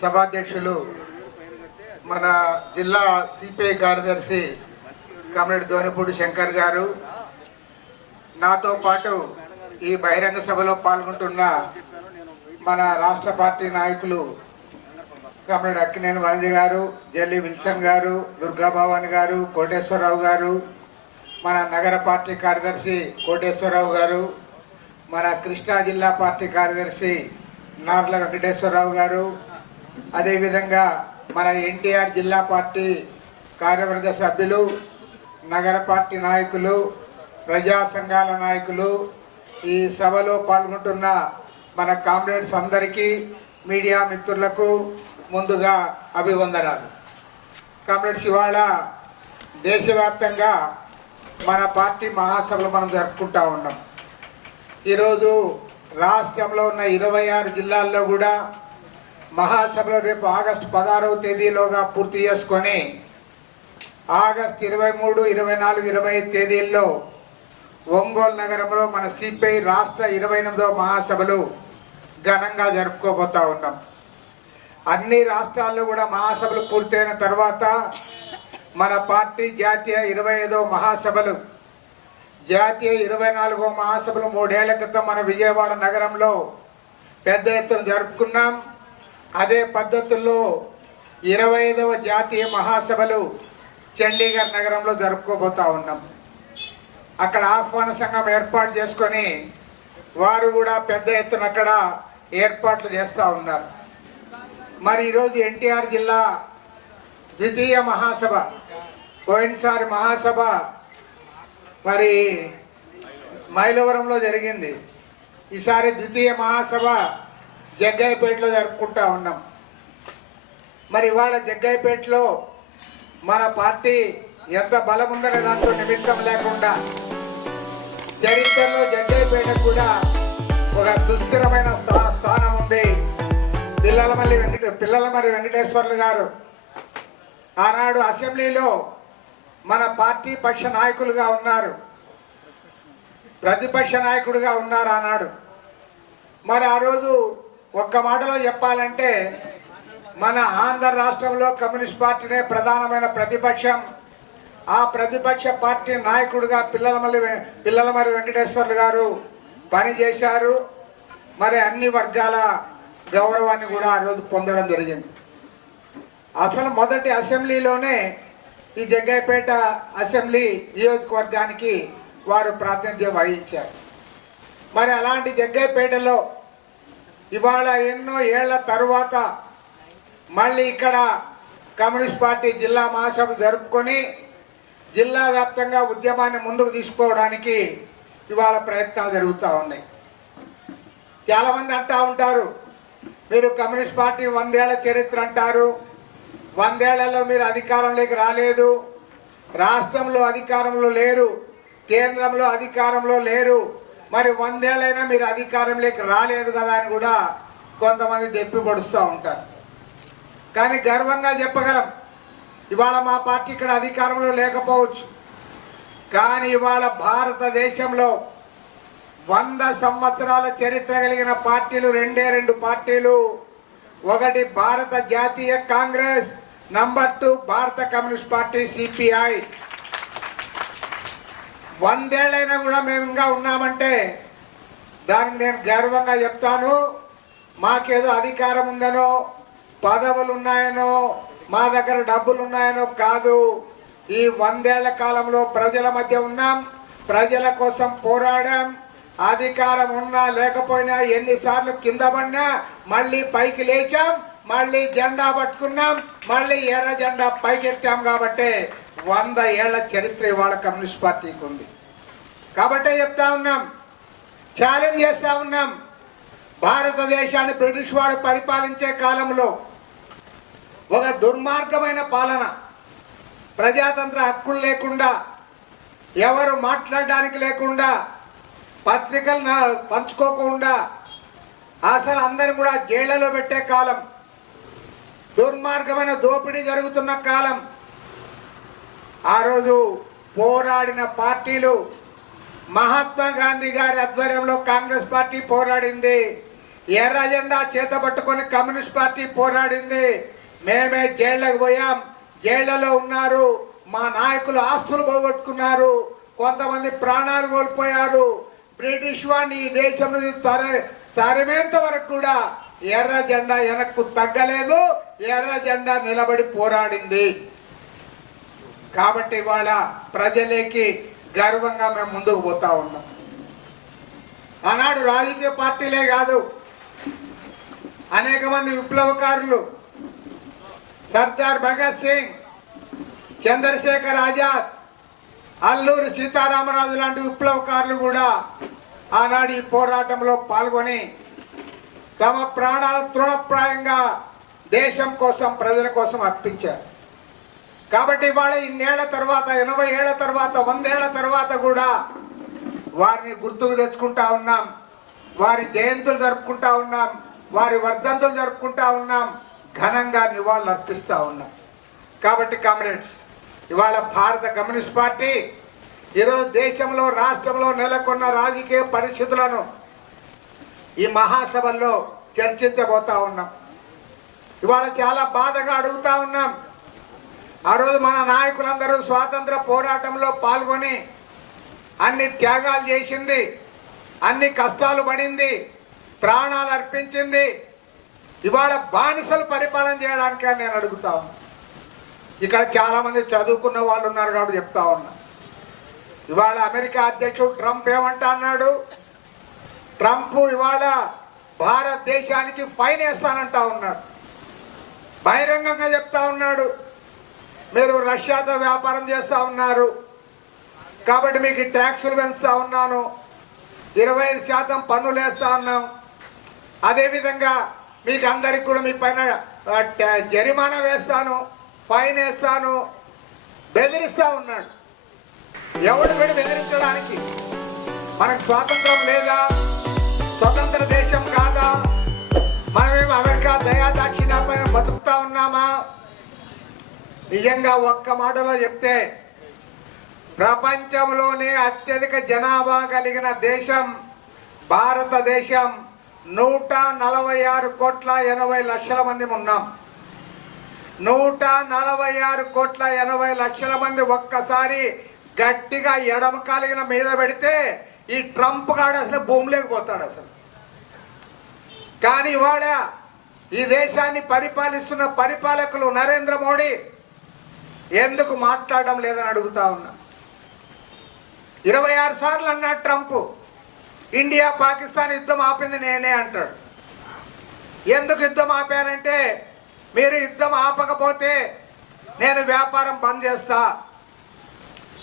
సభాధ్యక్షులు మన జిల్లా సిపిఐ కార్యదర్శి కమ్రేడ్ ధోనిపూడి శంకర్ గారు నాతో పాటు ఈ బహిరంగ సభలో పాల్గొంటున్న మన రాష్ట్ర పార్టీ నాయకులు కమ్రేడ్ అక్కినేని వనజ గారు జల్లి విల్సన్ గారు దుర్గాభవాని గారు కోటేశ్వరరావు గారు మన నగర పార్టీ కార్యదర్శి కోటేశ్వరరావు గారు మన కృష్ణా జిల్లా పార్టీ కార్యదర్శి నార్ల వెంకటేశ్వరరావు గారు అదేవిధంగా మన ఎన్టీఆర్ జిల్లా పార్టీ కార్యవర్గ సభ్యులు నగర పార్టీ నాయకులు ప్రజా సంఘాల నాయకులు ఈ సభలో పాల్గొంటున్న మన కామ్రేడ్స్ అందరికీ మీడియా మిత్రులకు ముందుగా అభివందనాలు. కామ్రేడ్స్ ఇవాళ దేశవ్యాప్తంగా మన పార్టీ మహాసభలు మనం జరుపుకుంటా ఉన్నాం. ఈరోజు రాష్ట్రంలో ఉన్న ఇరవై ఆరు జిల్లాల్లో కూడా మహాసభలు రేపు ఆగస్టు పదహారవ తేదీలోగా పూర్తి చేసుకొని ఆగస్టు ఇరవై మూడు ఇరవై నాలుగు ఇరవై ఐదు తేదీల్లో ఒంగోలు నగరంలో మన సిపిఐ రాష్ట్ర ఇరవై ఎనిమిదవ మహాసభలు ఘనంగా జరుపుకోబోతా ఉన్నాం. అన్ని రాష్ట్రాల్లో కూడా మహాసభలు పూర్తయిన తర్వాత మన పార్టీ జాతీయ ఇరవై ఐదో మహాసభలు జాతీయ ఇరవై నాలుగో మహాసభలు మూడేళ్ళ క్రితం మన విజయవాడ నగరంలో పెద్ద ఎత్తున జరుపుకున్నాం. అదే పద్ధతుల్లో ఇరవై ఐదవ జాతీయ మహాసభలు చండీగఢ్ నగరంలో జరుపుకోబోతా ఉన్నాం. అక్కడ ఆహ్వాన సంఘం ఏర్పాటు చేసుకొని వారు కూడా పెద్ద ఎత్తున అక్కడ ఏర్పాట్లు చేస్తూ ఉన్నారు. మరి ఈరోజు ఎన్టీఆర్ జిల్లా ద్వితీయ మహాసభ పోయినసారి మహాసభ మరి మైలవరంలో జరిగింది. ఈసారి ద్వితీయ మహాసభ జగ్గాయిపేటలో జరుపుకుంటా ఉన్నాం. మరి ఇవాళ జగ్గాయిపేటలో మన పార్టీ ఎంత బలం ఉందనే దాంతో నిమిత్తం లేకుండా చరిత్రలో జగ్గాయిపేటకు కూడా ఒక సుస్థిరమైన స్థానం ఉంది. పిల్లలమల్లి వెంకట పిల్లలమల్లి వెంకటేశ్వర్లు గారు ఆనాడు అసెంబ్లీలో మన పార్టీ పక్ష నాయకులుగా ఉన్నారు. ప్రతిపక్ష నాయకుడిగా ఉన్నారు ఆనాడు. మరి ఆ రోజు ఒక్క మాటలో చెప్పాలంటే మన ఆంధ్ర రాష్ట్రంలో కమ్యూనిస్ట్ పార్టీనే ప్రధానమైన ప్రతిపక్షం. ఆ ప్రతిపక్ష పార్టీ నాయకుడిగా పిల్లలమల్లి పిల్లలమరి వెంకటేశ్వర్లు గారు పనిచేశారు మరి అన్ని వర్గాల గౌరవాన్ని కూడా ఆ రోజు పొందడం జరిగింది. అసలు మొదటి అసెంబ్లీలోనే ఈ జగ్గైపేట అసెంబ్లీ నియోజకవర్గానికి వారు ప్రాతినిధ్యం వహించారు. మరి అలాంటి జగ్గైపేటలో ఇవాళ ఎన్నో ఏళ్ళ తరువాత మళ్ళీ ఇక్కడ కమ్యూనిస్ట్ పార్టీ జిల్లా మహాసభ జరుపుకొని జిల్లా వ్యాప్తంగా ఉద్యమాన్ని ముందుకు తీసుకోవడానికి ఇవాళ ప్రయత్నాలు జరుగుతూ ఉన్నాయి. చాలామంది అంటూ ఉంటారు మీరు కమ్యూనిస్ట్ పార్టీ వందేళ్ళ చరిత్ర అంటారు వందేళ్ళలో మీరు అధికారంలోకి రాలేదు రాష్ట్రంలో అధికారంలో లేరు కేంద్రంలో అధికారంలో లేరు మరి వందేళ్ళైనా మీరు అధికారంలోకి రాలేదు కదా అని కూడా కొంతమంది చెప్పి పొడుస్తూ ఉంటారు. కానీ గర్వంగా చెప్పగలం ఇవాళ మా పార్టీ ఇక్కడ అధికారంలో లేకపోవచ్చు. కానీ ఇవాళ భారతదేశంలో వంద సంవత్సరాల చరిత్ర కలిగిన పార్టీలు రెండే రెండు పార్టీలు. ఒకటి భారత జాతీయ కాంగ్రెస్ నంబర్ టూ భారత కమ్యూనిస్ట్ పార్టీ సిపిఐ. వందేళ్ళైనా కూడా మేము ఇంకా ఉన్నామంటే దానికి నేను గర్వంగా చెప్తాను. మాకేదో అధికారం ఉందనో పదవులు ఉన్నాయనో మా దగ్గర డబ్బులు ఉన్నాయనో కాదు. ఈ వందేళ్ళ కాలంలో ప్రజల మధ్య ఉన్నాం ప్రజల కోసం పోరాడాం. అధికారం ఉన్నా లేకపోయినా ఎన్నిసార్లు కింద పడినా మళ్ళీ పైకి లేచాం మళ్ళీ జెండా పట్టుకున్నాం మళ్ళీ ఎర్ర జెండా పైకెత్తాం కాబట్టి వంద ఏళ్ళ చరిత్ర ఇవాళ కమ్యూనిస్ట్ పార్టీకి ఉంది. కాబట్టే చెప్తా ఉన్నాం ఛాలెంజ్ చేస్తా ఉన్నాం. భారతదేశాన్ని బ్రిటిష్ వాడు పరిపాలించే కాలంలో ఒక దుర్మార్గమైన పాలన ప్రజాతంత్ర హక్కులు లేకుండా ఎవరు మాట్లాడడానికి లేకుండా పత్రికలు పంచుకోకుండా అసలు అందరిని కూడా జైళ్ళలో పెట్టే కాలం దుర్మార్గమైన దోపిడీ జరుగుతున్న కాలం ఆ రోజు పోరాడిన పార్టీలు మహాత్మా గాంధీ గారి ఆధ్వర్యంలో కాంగ్రెస్ పార్టీ పోరాడింది. ఎర్ర జెండా చేతపట్టుకొని కమ్యూనిస్ట్ పార్టీ పోరాడింది. మేమే జైళ్ళకు పోయాం. జైళ్ళలో ఉన్నారు. మా నాయకులు ఆస్తులు పోగొట్టుకున్నారు. కొంతమంది ప్రాణాలు కోల్పోయారు. బ్రిటిష్ వాడిని ఈ దేశం నుంచి తర తరిమేంత వరకు కూడా ఎర్ర జెండా వెనక్కు తగ్గలేదు. ఎర్ర జెండా నిలబడి పోరాడింది. కాబట్టి ఇవాళ ప్రజలకి గర్వంగా మేము ముందుకు పోతా ఉన్నాం. ఆనాడు రాజకీయ పార్టీలే కాదు అనేక మంది విప్లవకారులు సర్దార్ భగత్ సింగ్ చంద్రశేఖర్ ఆజాద్ అల్లూరి సీతారామరాజు లాంటి విప్లవకారులు కూడా ఆనాడు ఈ పోరాటంలో పాల్గొని తమ ప్రాణాలు తృణప్రాయంగా దేశం కోసం ప్రజల కోసం అర్పించారు. కాబట్టి ఇవాళ ఇన్నేళ్ళ తర్వాత ఎనభై ఏళ్ళ తర్వాత వందేళ్ళ తర్వాత కూడా వారిని గుర్తుకు తెచ్చుకుంటా ఉన్నాం. వారి జయంతులు జరుపుకుంటా ఉన్నాం. వారి వర్ధంతులు జరుపుకుంటా ఉన్నాం. ఘనంగా నివాళులు అర్పిస్తూ ఉన్నాం. కాబట్టి కామ్రేడ్స్ ఇవాళ భారత కమ్యూనిస్ట్ పార్టీ ఈరోజు దేశంలో రాష్ట్రంలో నెలకొన్న రాజకీయ పరిస్థితులను ఈ మహాసభల్లో చర్చించబోతా ఉన్నాం. ఇవాళ చాలా బాధగా అడుగుతా ఉన్నాం. ఆ రోజు మన నాయకులందరూ స్వాతంత్ర పోరాటంలో పాల్గొని అన్ని త్యాగాలు చేసింది అన్ని కష్టాలు పడింది ప్రాణాలు అర్పించింది. ఇవాళ బానిసలు పరిపాలన చేయడానికి నేను అడుగుతా ఇక్కడ చాలామంది చదువుకున్న వాళ్ళు ఉన్నారు కాబట్టి చెప్తా ఉన్నా. ఇవాళ అమెరికా అధ్యక్షుడు ట్రంప్ ఏమంటా అన్నాడు? ట్రంప్ ఇవాళ భారతదేశానికి ఫైన్ వేస్తానంటా ఉన్నాడు. బహిరంగంగా చెప్తా ఉన్నాడు. మీరు రష్యాతో వ్యాపారం చేస్తూ ఉన్నారు. కాబట్టి మీకు ట్యాక్సులు పెంచుతూ ఉన్నాను. ఇరవై ఐదు శాతం పన్నులు వేస్తూ ఉన్నాం. అదేవిధంగా మీకు అందరికి కూడా మీ పైన జరిమానా వేస్తాను ఫైన్ వేస్తాను. బెదిరిస్తా ఉన్నాడు ఎవడు వీడు బెదిరించడానికి? మనకు స్వాతంత్రం లేదా? స్వతంత్ర దేశం కాదా? మనమేం అమెరికా దయా దాక్షిణ్యమైన బతుకుతా ఉన్నామా? నిజంగా ఒక్క మాటలో చెప్తే ప్రపంచంలోనే అత్యధిక జనాభా కలిగిన దేశం భారతదేశం నూట నలభై ఆరు కోట్ల ఎనభై లక్షల మంది ఉన్నాం. నూట నలభై ఆరు కోట్ల ఎనభై లక్షల మంది ఒక్కసారి గట్టిగా ఎడమ కాలిగిన మీద పెడితే ఈ ట్రంప్ గాడు అసలు భూమిలోకి పోతాడు అసలు. కానీ ఇవాళ ఈ దేశాన్ని పరిపాలిస్తున్న పరిపాలకులు నరేంద్ర మోడీ ఎందుకు మాట్లాడడం లేదని అడుగుతా ఉన్నా. ఇరవై ఆరు సార్లు అన్నాడు ట్రంప్ ఇండియా పాకిస్తాన్ యుద్ధం ఆపింది నేనే అంటాడు. ఎందుకు యుద్ధం ఆపానంటే మీరు యుద్ధం ఆపకపోతే నేను వ్యాపారం బంద్ చేస్తా.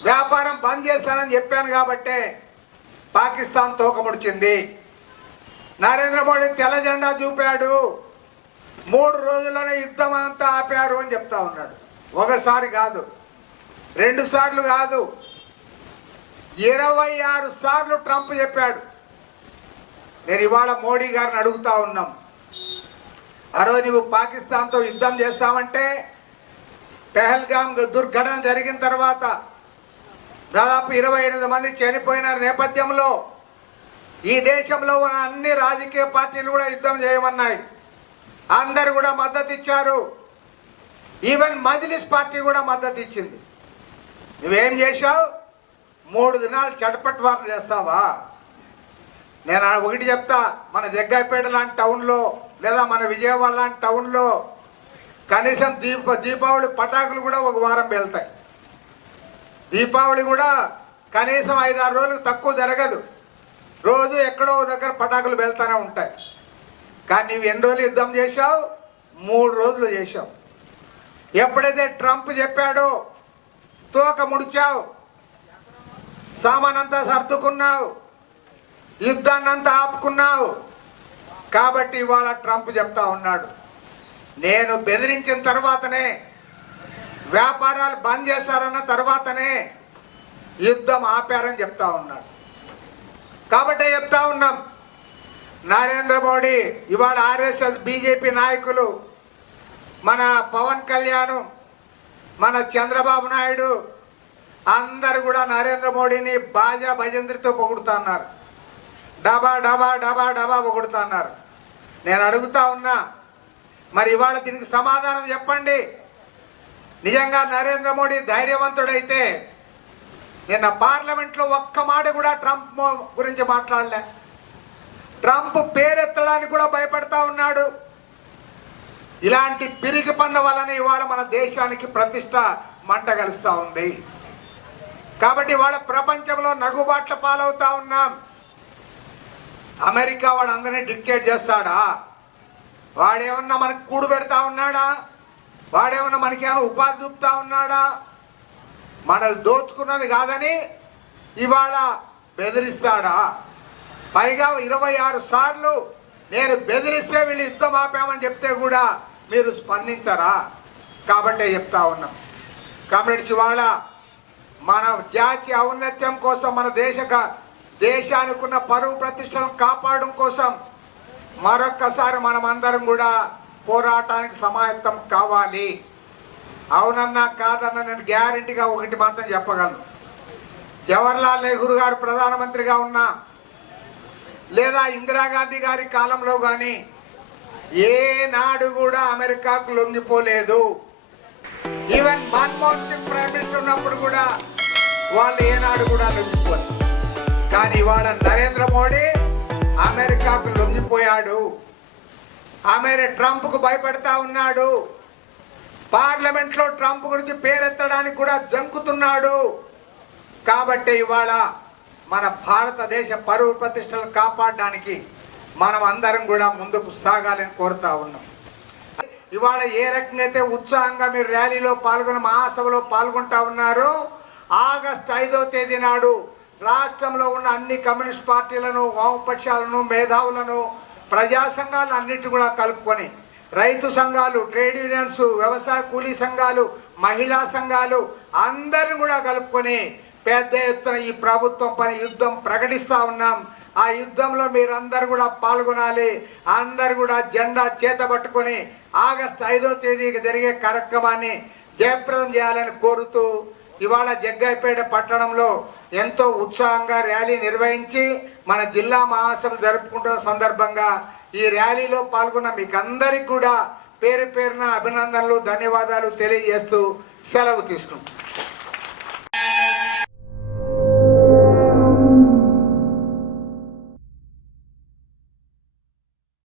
వ్యాపారం బంద్ చేస్తానని చెప్పాను కాబట్టే పాకిస్తాన్ తోకముడిచింది నరేంద్ర మోడీ తెల్ల జెండా చూపాడు. మూడు రోజుల్లోనే యుద్ధం అంతా ఆపారు అని చెప్తా ఉన్నాడు. ఒకసారి కాదు. రెండు సార్లు కాదు. ఇరవై ఆరు సార్లు ట్రంప్ చెప్పాడు. నేను ఇవాళ మోడీ గారిని అడుగుతా ఉన్నాం. ఆ రోజు నువ్వు పాకిస్తాన్తో యుద్ధం చేస్తామంటే పెహల్గామ్ దుర్ఘటన జరిగిన తర్వాత దాదాపు ఇరవై ఎనిమిది మంది చనిపోయిన నేపథ్యంలో. ఈ దేశంలో ఉన్న అన్ని రాజకీయ పార్టీలు కూడా యుద్ధం చేయమన్నాయి. అందరు కూడా మద్దతు ఇచ్చారు. ఈవెన్ మజ్లిస్ పార్టీ కూడా మద్దతు ఇచ్చింది. నువ్వేం చేశావు? మూడు దినాలు చటపట్వారం చేస్తావా? నేను ఒకటి చెప్తా మన జగ్గాయపేట లాంటి టౌన్లో లేదా మన విజయవాడ లాంటి టౌన్లో కనీసం దీప దీపావళి పటాకులు కూడా ఒక వారం వెళ్తాయి దీపావళి కూడా కనీసం ఐదారు రోజులు తక్కువ జరగదు. రోజు ఎక్కడో దగ్గర పటాకులు వెళ్తూనే ఉంటాయి. కానీ నువ్వు ఎన్ని రోజులు యుద్ధం చేశావు? మూడు రోజులు చేశావు. ఎప్పుడైతే ట్రంప్ చెప్పాడో తోక ముడిచావు సామానంతా సర్దుకున్నావు యుద్ధాన్నంతా ఆపుకున్నావు. కాబట్టి ఇవాళ ట్రంప్ చెప్తా ఉన్నాడు నేను బెదిరించిన తర్వాతనే వ్యాపారాలు బంద్ చేశారన్న తర్వాతనే యుద్ధం ఆపారని చెప్తా ఉన్నాడు. కాబట్టే చెప్తా ఉన్నాం నరేంద్ర మోడీ ఇవాళ ఆర్ఎస్ఎస్ బీజేపీ నాయకులు మన పవన్ కళ్యాణ్ మన చంద్రబాబు నాయుడు అందరు కూడా నరేంద్ర మోడీని బాజా భజంత్రితో పొగుడుతున్నారు డబా డబా డబా డబా పొగుడుతున్నారు నేను అడుగుతా ఉన్నా మరి ఇవాళ దీనికి సమాధానం చెప్పండి. నిజంగా నరేంద్ర మోడీ ధైర్యవంతుడైతే నిన్న పార్లమెంట్లో ఒక్క మాట కూడా ట్రంప్ గురించి మాట్లాడలే. ట్రంప్ పేరెత్తడానికి కూడా భయపడతా ఉన్నాడు. ఇలాంటి పిరికి పంద వలన ఇవాళ మన దేశానికి ప్రతిష్ట మంట కలుస్తూ ఉంది. కాబట్టి ఇవాళ ప్రపంచంలో నగుబాట్ల పాలవుతా ఉన్నాం. అమెరికా వాడు అందరినీ డిక్టేట్ చేస్తాడా? వాడేమన్నా మనకు కూడు పెడతా ఉన్నాడా? వాడేమన్నా మనకేమైనా ఉపాధి చూపుతా ఉన్నాడా? మనల్ని దోచుకున్నది కాదని ఇవాళ బెదిరిస్తాడా? పైగా ఇరవై ఆరు సార్లు నేను బెదిరిస్తే వీళ్ళు యుద్ధం ఆపామని చెప్తే కూడా మీరు స్పందించరా? కాబట్టే చెప్తా ఉన్నాం. కమ్యూనిస్ట్ ఇవాళ మన జాతి ఔన్నత్యం కోసం మన దేశ దేశానికి ఉన్న పరువు ప్రతిష్టలను కాపాడడం కోసం మరొక్కసారి మనం అందరం కూడా పోరాటానికి సమాయత్తం కావాలి. అవునన్నా కాదన్నా నేను గ్యారంటీగా ఒకటి మాత్రం చెప్పగలను. జవహర్లాల్ నెహ్రూ గారు ప్రధానమంత్రిగా ఉన్నా లేదా ఇందిరాగాంధీ గారి కాలంలో కానీ ఏనాడు కూడా అమెరికాకు లొంగిపోలేదు. Even Manmohan Singh prime minister ఉన్నప్పుడు కూడా వాళ్ళు ఏనాడు కూడా లొంగిపోలేదు. కానీ ఇవాళ నరేంద్ర మోడీ అమెరికాకు లొంగిపోయాడు. ఆమె ట్రంప్కు భయపడతా ఉన్నాడు. పార్లమెంట్లో ట్రంప్ గురించి పేరెత్తడానికి కూడా జంకుతున్నాడు. కాబట్టి ఇవాళ మన భారతదేశ పరువు ప్రతిష్టలు కాపాడడానికి మనం అందరం కూడా ముందుకు సాగాలని కోరుతా ఉన్నాం. ఇవాళ ఏ రకంగా అయితే ఉత్సాహంగా మీరు ర్యాలీలో పాల్గొని మహాసభలో పాల్గొంటా ఉన్నారో ఆగస్ట్ ఐదో తేదీ నాడు రాష్ట్రంలో ఉన్న అన్ని కమ్యూనిస్ట్ పార్టీలను వామపక్షాలను మేధావులను ప్రజా సంఘాలు అన్నిటి కూడా కలుపుకొని రైతు సంఘాలు ట్రేడ్ యూనియన్స్ వ్యవసాయ కూలీ సంఘాలు మహిళా సంఘాలు అందరిని కూడా కలుపుకొని పెద్ద ఎత్తున ఈ ప్రభుత్వం పని యుద్ధం ప్రకటిస్తూ ఉన్నాం. ఆ యుద్ధంలో మీరందరూ కూడా పాల్గొనాలి. అందరు కూడా జెండా చేత పట్టుకొని ఆగస్టు ఐదో తేదీకి జరిగే కార్యక్రమాన్ని జయప్రదం చేయాలని కోరుతూ ఇవాళ జగ్గైపేట పట్టణంలో ఎంతో ఉత్సాహంగా ర్యాలీ నిర్వహించి మన జిల్లా మహాసభలు జరుపుకుంటున్న సందర్భంగా ఈ ర్యాలీలో పాల్గొన్న మీకందరికి కూడా పేరు పేరున అభినందనలు ధన్యవాదాలు తెలియజేస్తూ సెలవు తీసుకుంటాం